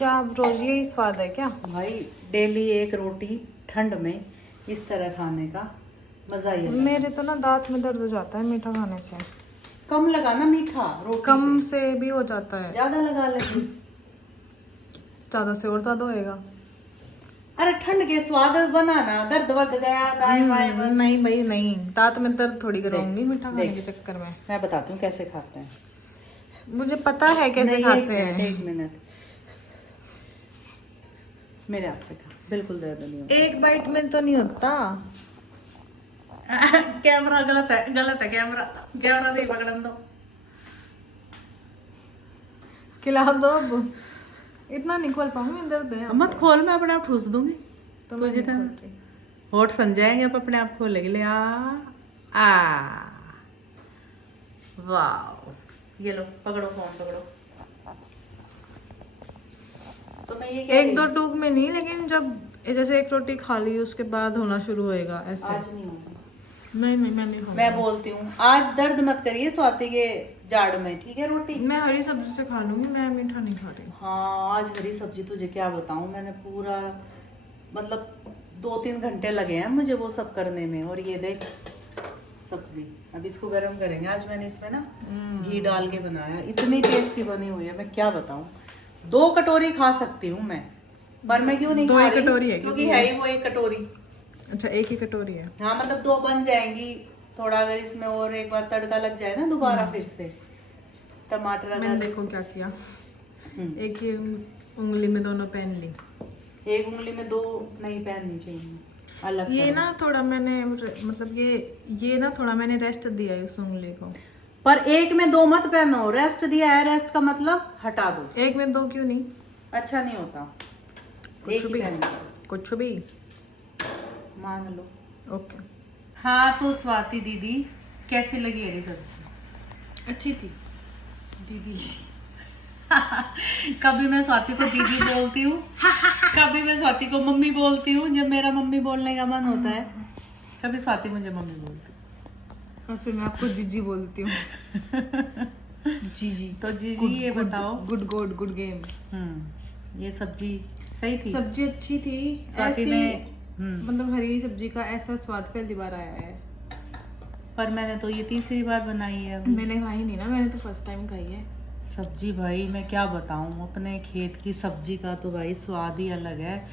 क्या अब रोज यही स्वाद है क्या? भाई डेली एक रोटी ठंड में इस तरह खाने का मजा ही अलग है। मेरे तो ना दांत में दर्द हो जाता है मीठा खाने से। कम लगाना मीठा रोटी कम पे, से भी हो जाता है, ज्यादा लगा लेगी। ज्यादा से और ज्यादा होएगा। अरे ठंड के स्वाद बनाना, दर्द वर्द गया दाएं बाएं बस। नहीं भाई नहीं, दांत में दर्द थोड़ी कराऊंगी मीठा खाने देख, के चक्कर में। मैं बताती हूँ कैसे खाते हैं। मुझे पता है कैसे नहीं, खाते हैं। एक मिनट मेरे हाथ से खा, बिल्कुल दर्द नहीं होगा। एक बाइट में तो नहीं होता। कैमरा गलत है, गलत है कैमरा। कैमरा नहीं पकड़न दो, खिला दो अब। इतना नहीं खोल पाऊंगी, मैं दर्द है। मत खोल, मैं अपने आप ठूस दूंगी। तो मैं नहीं जितना खोल रही। होठ सन जाएंगे अब अपने आप खोलेंगे। ले आ वाह, ये लो पकड़ो, फोन पकड़ो। तो मैं ये एक दो टूक में नहीं, लेकिन जब जैसे एक रोटी खा ली उसके बाद होना शुरू होएगा ऐसे। आज नहीं होगा। नहीं नहीं, मैं नहीं खाऊंगी। मैं बोलती हूँ आज दर्द मत करिए स्वाति के जाड़ में, ठीक है? रोटी मैं हरी सब्जी से खा लूंगी, मैं मीठा नहीं खा रही। हाँ, आज हरी सब्जी तुझे क्या बताऊँ, मैंने पूरा मतलब 2-3 घंटे लगे हैं मुझे वो सब करने में। और ये देख सब्जी, अब इसको गरम करेंगे। आज मैंने इसमें ना घी डाल के बनाया, इतनी टेस्टी बनी हुई है, मैं क्या बताऊँ। 2 कटोरी खा सकती हूँ मैं, पर मैं क्यों नहीं दो खा ही रही? कटोरी है क्योंकि है ही वो 1 कटोरी। अच्छा, एक ही कटोरी है। हाँ मतलब 2 बन जाएंगी। थोड़ा अगर इसमें और एक बार तड़का लग जाए ना दोबारा फिर से, टमाटर मैंने अगर देखो क्या किया, एक ही उंगली में दोनों पहन ली। एक उंगली में 2 नहीं पहननी चाहिए, अलग ये करो। ना थोड़ा मैंने मतलब ये ना थोड़ा मैंने रेस्ट दिया है उस उंगली को। पर एक में 2 मत पहनो, रेस्ट दिया है, रेस्ट का मतलब हटा दो। एक में दो क्यों नहीं? अच्छा नहीं होता, एक ही भी पहनो, कुछ भी मान लो। ओके। हाँ तो स्वाति दीदी कैसी लगी हरी सब्जी? अच्छी थी दीदी कभी मैं स्वाति को दीदी बोलती हूँ, कभी मैं स्वाति को मम्मी बोलती हूँ जब मेरा मम्मी बोलने का मन होता है, कभी स्वाति मुझे मम्मी बोलती है। और फिर मैं आपको जीजी बोलती हूँ। जीजी तो जीजी ये बताओ। Good good good game. ये सब्जी सही थी? सब्जी अच्छी थी। स्वाति ऐसी ने मतलब हरी सब्जी का ऐसा स्वाद पहली बार आया है। पर मैंने तो ये तीसरी बार बनाई है अभी। मैंने खाई नहीं ना, मैंने तो फर्स्ट टाइम खाई है सब्जी। भाई मैं क्या बताऊं, अपने खेत की सब्जी का तो भाई स्वाद ही अलग है।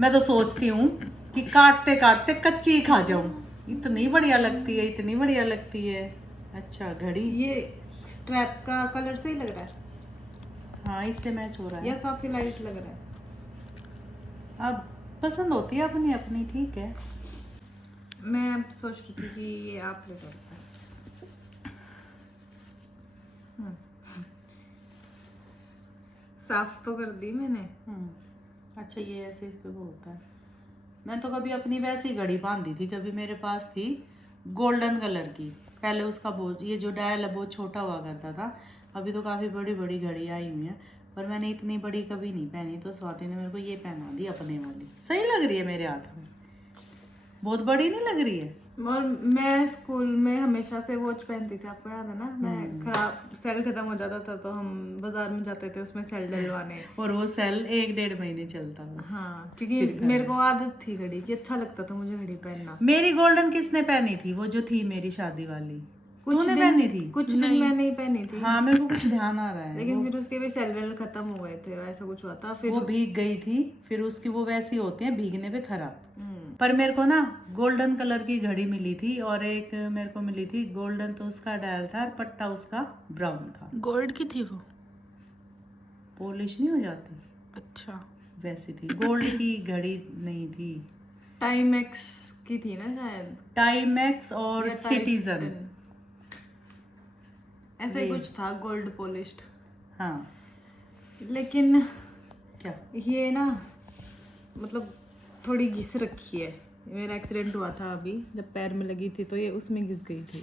मैं तो सोचती हूँ कि काटते काटते कच्ची ही खा जाऊं, इतनी बढ़िया लगती है, इतनी बढ़िया लगती है। अच्छा घड़ी, ये स्ट्रैप का कलर सही लग रहा है हाँ इससे मैच हो रहा या है। काफी लाइट लग रहा है? अब पसंद होती है अपनी अपनी, ठीक है। मैं सोच रही थी कि ये आप ले लो। साफ तो कर दी मैंने। अच्छा ये ऐसे इस पे वो होता है। मैं तो कभी अपनी वैसी घड़ी बांधी थी, कभी मेरे पास थी गोल्डन कलर की। पहले उसका बहुत ये जो डायल है बहुत छोटा हुआ करता था, अभी तो काफ़ी बड़ी बड़ी घड़ी आई हुई है, पर मैंने इतनी बड़ी कभी नहीं पहनी। तो स्वाति ने मेरे को ये पहना दी अपने वाली, सही लग रही है मेरे हाथ में, बहुत बड़ी नहीं लग रही है। और मैं स्कूल में हमेशा से वॉच पहनती थी, आपको याद है ना? मैं खराब सेल खत्म हो जाता था तो हम बाजार में जाते थे उसमें सेल डलवाने। और वो सेल 1-1.5 महीने चलता था। हाँ, क्योंकि मेरे को आदत थी घड़ी की, अच्छा लगता था मुझे घड़ी पहनना। मेरी गोल्डन किसने पहनी थी? वो जो थी मेरी शादी वाली, तूने पहनी थी? कुछ दिन मैंने ही पहनी थी। हाँ मेरे को कुछ ध्यान आ रहा है। लेकिन फिर उसके भी सेल वेल खत्म हो गए थे, ऐसा कुछ हुआ था। फिर वो भीग गई थी, फिर उसकी वो वैसी होती है भीगने पे खराब। पर मेरे को ना गोल्डन कलर की घड़ी मिली थी, और एक मेरे को मिली थी गोल्डन, तो उसका डायल था और पट्टा उसका ब्राउन था। गोल्ड की थी वो? पॉलिश नहीं हो जाती? अच्छा, वैसी थी, गोल्ड की घड़ी नहीं थी। टाइमेक्स की थी ना शायद, टाइमेक्स और या सिटीजन, ऐसा ही कुछ था, गोल्ड पॉलिश्ड। हाँ। लेकिन क्या ये ना मतलब थोड़ी घिस रखी है। मेरा एक्सीडेंट हुआ था अभी, जब पैर में लगी थी तो ये उसमें घिस गई थी।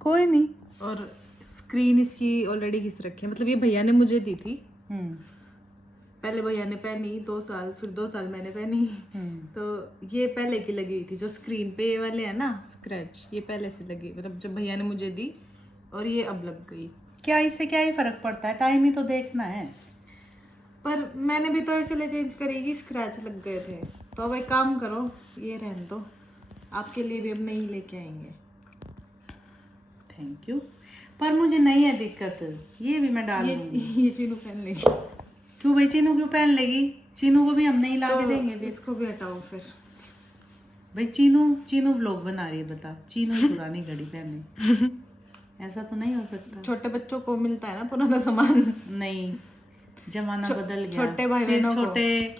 कोई नहीं। और स्क्रीन इसकी ऑलरेडी घिस रखी है, मतलब ये भैया ने मुझे दी थी। पहले भैया ने पहनी 2 साल, फिर 2 साल मैंने पहनी। तो ये पहले की लगी हुई थी, जो स्क्रीन पे ये वाले है ना स्क्रैच, ये पहले से लगी, मतलब जब भैया ने मुझे दी, और ये अब लग गई। क्या इससे क्या ही फर्क पड़ता है, टाइम ही तो देखना है। पर मैंने भी तो इसलिए चेंज करेगी, स्क्रैच लग गए थे। तो अब एक काम करो, ये रहने दो, आपके लिए भी अब नई लेके आएंगे। थैंक यू, पर मुझे नहीं है दिक्कत, ये भी मैं डाल लूंगी। ये चीनू पहन लेगी। क्यों भाई, चीनू क्यों पहन लेगी? चीनू को भी हम नहीं ला के देंगे फिर। इसको भी हटाओ फिर। भाई चीनू व्लॉग बना रही है, बता चीनू पुरानी घड़ी पहने, ऐसा तो नहीं हो सकता। छोटे बच्चों को मिलता है ना पुराना सामान। नहीं, जमाना बदल गया। छोटे भाई फिर बहनों को, छोटे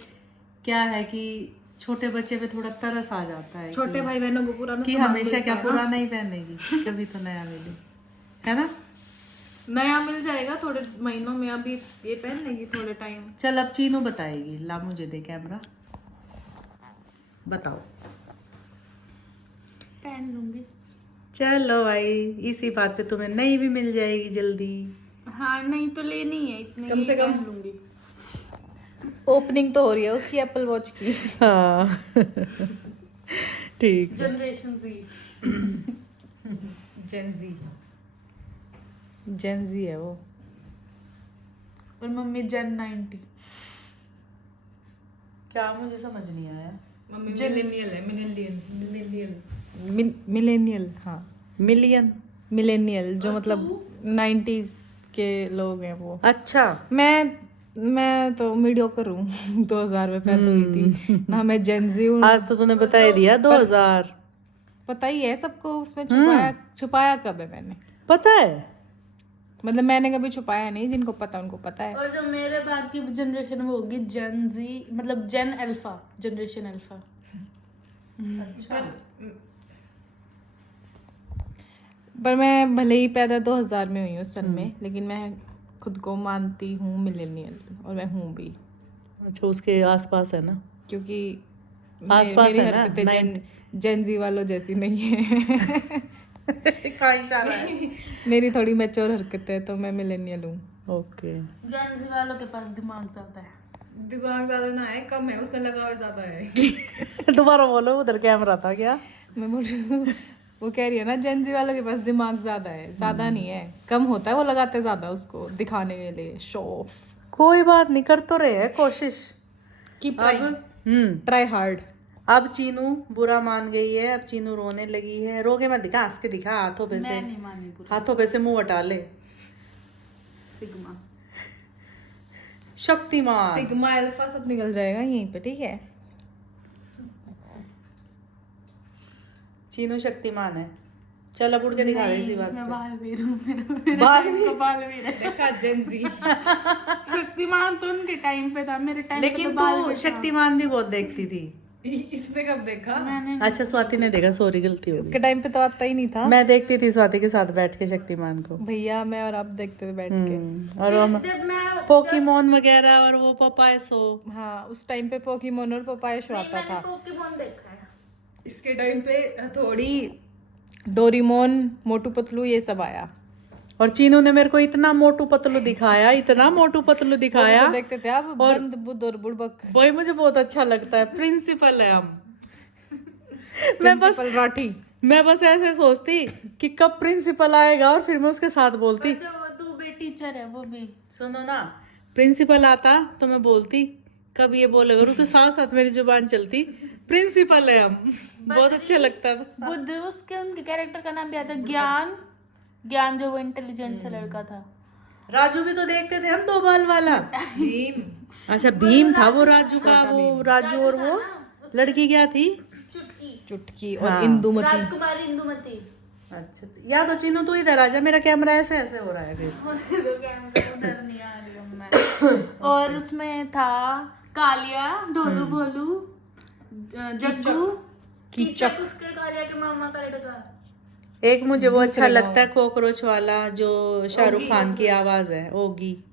क्या है कि छोटे बच्चे पे थोड़ा तरस आ जाता है छोटे भाई बहनों को पुराना कि सामान हमेशा मिलता क्या है ना। पुराना ही पहनेगी, कभी तो नया मिले, है ना। नया मिल जाएगा थोड़े महीनों में, अभी ये पहन लेगी थोड़े टाइम। चल अब चीनू बताएगी, ला मुझे दे कैमरा, बताओ। पहन लूंगी। चलो भाई, इसी बात पे तुम्हें नई भी मिल जाएगी जल्दी। हाँ, नहीं तो लेनी है, इतने कम से कम लूंगी। ओपनिंग तो हो रही है उसकी एप्पल वॉच की। हाँ ठीक। जनरेशन जी। जेन जी है वो, और मम्मी जेन 90। क्या, मुझे समझ नहीं आया। मम्मी मिलेनियल है, मिलेनियल। हाँ, मिलेनियल जो मतलब 90s के लोग हैं वो। अच्छा, मैं तो मीडियोकर हूँ। 2000 में पैदा हुई थी ना, मैं जेनजी हूँ। आज तो तूने बता ही दिया 2000। पता ही है सबको, उसमें छुपाया कब है मैंने? पता है, मतलब मैंने कभी छुपाया नहीं, जिनको पता उनको पता है। और जो मेरे बाद की जनरेशन वो होगी जेन जी, मतलब जेन अल्फा, जनरेशन अल्फा। अच्छा। पर मैं भले ही पैदा 2000 में हुई हूँ सन में, लेकिन मैं खुद को मानती हूँ मिलेनियल, और मैं हूँ भी। अच्छा, उसके आसपास है ना, क्योंकि आसपास मेरी है ना, हरकतें जेन जी वालों जैसी नहीं है। मेरी थोड़ी मैच्योर हरकत है, तो मैं मिलेनियल हूँ। ओके। जेन जी वालों के पास दिमाग ज्यादा है। दिमाग ज्यादा ना है, कम है, उसमें लगाव ज्यादा है। दोबारा बोलो, उधर कैमरा था क्या? मैं बोल रही हूँ, वो कह रही है ना जेन जी वालों के पास दिमाग ज्यादा है, ज्यादा नहीं है, कम होता है, वो लगाते ज्यादा उसको दिखाने के लिए, शो ऑफ। कोई बात नहीं, कर तो रहे हैं कोशिश। कीप अब ट्राई हार्ड। अब चीनू बुरा मान गई है, अब चीनू रोने लगी है। रो के मत दिखा, हंस के दिखा, हाथों पे से, मैं नहीं मानी पूरा। हाथों पे से मुंह हटा ले। सिग्मा। शक्तिमान। सिग्मा अल्फा सब निकल जाएगा यहीं पे, ठीक है। चीनू शक्तिमान है। चल अब उड़ के दिखा रही इसी बात मैं पे। बालवीर हूँ, मेरे बालवीर? टाइम का बालवीर है। देखा जेन जी। शक्तिमान तो उनके टाइम पे था, मेरे टाइम पे लेकिन तो तू बालवीर था। शक्तिमान भी बहुत देखती थी। इसने कब देखा? मैंने अच्छा, स्वाति ने देखा, सॉरी गलती हो गई। उसके टाइम पे तो आता ही नहीं था। मैं देखती थी स्वाति के साथ बैठ के शक्तिमान को। भैया मैं और आप देखते थे बैठ के। और वो जब मैं पोकेमोन वगैरह और वो पपाया शो। हाँ, उस टाइम पे पोकेमोन और पपाया शो आता था। पोकेमोन देखा है। इसके टाइम पे थोड़ी डोरीमोन, मोटू पतलू, ये सब आया। और चीनू ने मेरे को इतना मोटू पतलू दिखाया, इतना मोटू पतलू दिखाया। तो देखते थे आप, बंद बुद्ध और बुड़बक। वही मुझे बहुत अच्छा लगता है। प्रिंसिपल है हम। प्रिंसिपल राठी। मैं बस ऐसे सोचती कि कब प्रिंसिपल आएगा, और फिर मैं उसके साथ बोलती, जो तू भी टीचर है वो भी। सुनो ना, प्रिंसिपल आता तो मैं बोलती, कब ये बोलेगा, और उसके साथ साथ मेरी जुबान चलती, प्रिंसिपल है हम। बहुत अच्छा लगता था। बुद्ध, उसके उनके कैरेक्टर का नाम भी आता है ज्ञान, जो वो इंटेलिजेंट सा लड़का था। राजू भी तो देखते थे हम, 2 बाल वाला। भीम। अच्छा, भीम था वो राजू का, वो राजू और वो लड़की क्या थी? चुटकी और इंदुमती। राजकुमारी इंदुमती। अच्छा, या तो चीनू तू इधर आजा, मेरा कैमरा ऐसे ऐसे हो रहा है फिर। उधर नहीं आ रही हूँ मैं। और उसमें था कालिया, ढोलू भोलू, जग्गू, कीचक, उसके कालिया के मामा का लड़का। एक मुझे वो अच्छा लगता है, कॉकरोच वाला, जो शाहरुख खान की आवाज है, ओगी।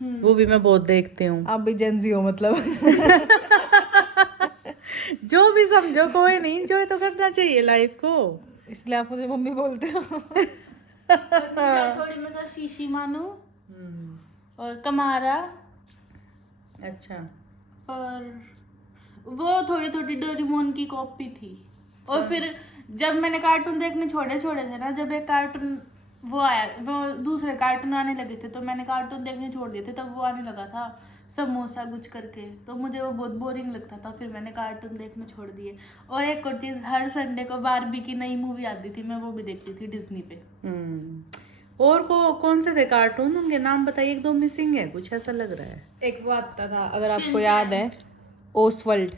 वो भी मैं बहुत देखती हूँ। आप भी जेंजी हो मतलब। जो भी समझो, कोई नहीं, एंजॉय तो करना चाहिए लाइफ को। इसलिए आप मुझे मम्मी बोलते हो। थोड़ी मैं तो शीशी मानू और कमारा, अच्छा, और वो थोड़ी थोड़ी डोरेमोन की कॉपी थी। और फिर जब मैंने कार्टून देखने छोड़े थे ना, जब एक कार्टून वो आया, वो दूसरे कार्टून आने लगे थे, तो मैंने कार्टून देखने छोड़ दिए थे, तब वो आने लगा था समोसा कुछ करके, तो मुझे वो बहुत बोरिंग लगता था, फिर मैंने कार्टून देखना छोड़ दिए। और एक और चीज, हर संडे को बारबी की नई मूवी आती थी, मैं वो भी देखती थी डिज्नी पे। और कौन से थे कार्टून, उनके नाम बताइए, एक दो मिसिंग है कुछ ऐसा लग रहा है। एक वो आता था, अगर आपको याद है, ओसवर्ल्ड।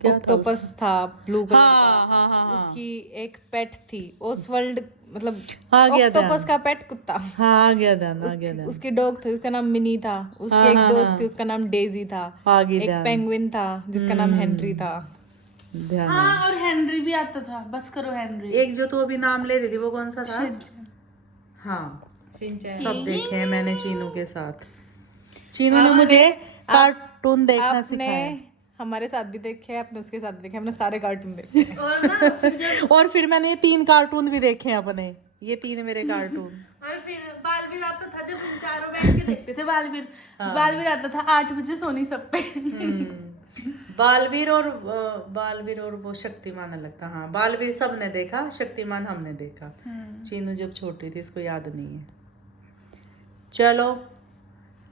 क्या था ऑक्टोपस था ब्लू कलर हाँ, का। हाँ, हाँ, हाँ। उसकी एक पेट थी ओसवर्ल्ड, मतलब हाँ, गया ऑक्टोपस का पेट कुत्ता। हाँ, आ गया ध्यान। उसकी डॉग थी, उसका नाम मिनी था। उसकी एक दोस्त थी, उसका नाम डेजी था। एक पेंगुइन था जिसका नाम हेनरी था। ध्यान। हाँ, और हेनरी भी आता था, बस करो हेनरी। एक जो तो अभी नाम ले रही थी वो कौन सा था? हाँ, शिनचैन। सब देखे हैं मैंने चीनू के साथ। चीनू ने मुझे कार्टून देखना सिखाया। हमारे साथ भी देखे, अपने उसके साथ देखे, हमने सारे कार्टून देखे। और ना और फिर मैंने ये 3 कार्टून भी देखे हैं अपने, ये 3 मेरे कार्टून। और फिर बालवीर आता था, जब हम चारों बैठ के देखते थे बालवीर। बालवीर आता था 8 बजे सोनी सब पे। बालवीर और वो शक्तिमान अलग था। हाँ, बालवीर सबने देखा, शक्तिमान हमने देखा। चीनू जब छोटी थी, इसको याद नहीं है। चलो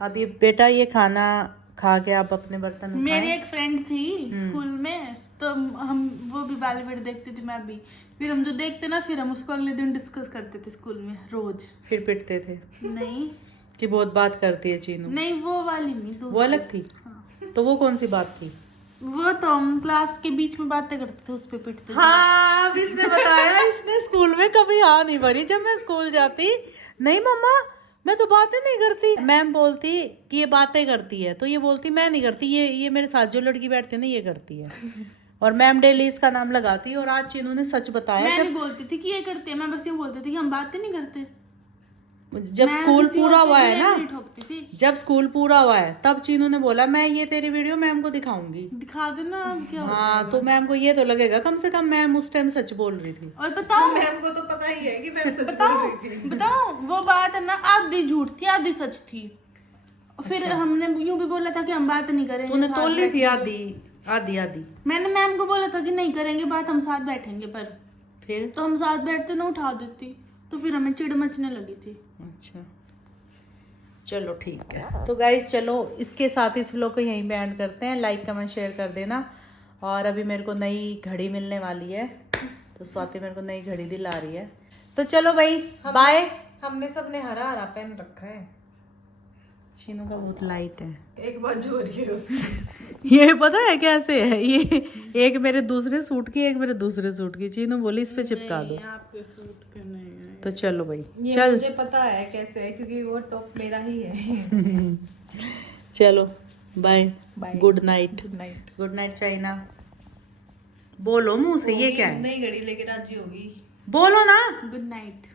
अभी बेटा ये खाना खा के आप अपने बर्तन उठाएं। मेरी एक फ्रेंड थी स्कूल में, तो हम वो भी बालवीर देखती थी, मैं भी। फिर हम जो देखते ना, फिर हम उसको अगले दिन डिस्कस करते थे स्कूल में रोज। फिर पिटते थे नहीं कि बहुत बात करती है चीनू। नहीं, वो वाली नहीं, वो अलग थी। तो वो कौन सी बात थी? वो तो हम क्लास के बीच में बातें करते थे, उस पे पिटते थे। हाँ, अब इसने बताया, इसने स्कूल में कभी हाँ नहीं भरी। जब मैं स्कूल जाती, नहीं मम्मा मैं तो बातें नहीं करती। मैम बोलती कि ये बातें करती है, तो ये बोलती मैं नहीं करती, ये मेरे साथ जो लड़की बैठती है ना ये करती है। और मैम डेली इसका नाम लगाती। और आज चीनू ने सच बताया। मैं नहीं बोलती थी कि ये करते हैं, मैं बस यूँ बोलती थी कि हम बातें नहीं करते। जब स्कूल पूरा हुआ है ना, ठोकती थी। जब स्कूल पूरा हुआ है तब चीनू ने बोला मैं ये तेरी वीडियो मैम को दिखाऊंगी। दिखा देना, अब क्या होता है। हाँ, तो मैम को ये तो लगेगा कम से कम मैम उस टाइम सच बोल रही थी। और बताओ, मैम को तो पता ही है कि मैम सच बोल रही थी। बताओ वो बात है ना, आधी झूठ थी आधी सच थी। फिर हमने यूं भी बोला था कि हम बात नहीं करेंगे। तूने साथ तोल ली थी बैठेंगे। आधी। मैंने मैम को बोला था कि नहीं करेंगे बात, हम साथ बैठेंगे, पर फिर तो हम साथ बैठते ना उठा देती, तो फिर हमें चिढ़ मचने लगी थी। अच्छा, चलो ठीक है। तो गाइस चलो इसके साथ इस व्लॉग को यहीं पे एंड करते हैं। लाइक कमेंट शेयर कर देना। और अभी मेरे को नई घड़ी मिलने वाली है, तो स्वाति मेरे को नई घड़ी दिला रही है। तो चलो भाई बाय। हमने सबने हरा हरा पेन रखा है। चीनू का बहुत लाइट है। एक बात जो हो रही है उसकी। ये पता है कैसे है, ये एक मेरे दूसरे सूट की, एक मेरे दूसरे सूट की। चीनू बोली इस पे चिपका दो। आपके सूट के नहीं है। तो चलो भाई ये चल। मुझे पता है कैसे है, क्योंकि वो टॉप मेरा ही है। चलो bye, good night. Good night. Good night China. बोलो मुंह से, ये क्या है? नई घड़ी लेके राजी होगी। बोलो ना। Good night.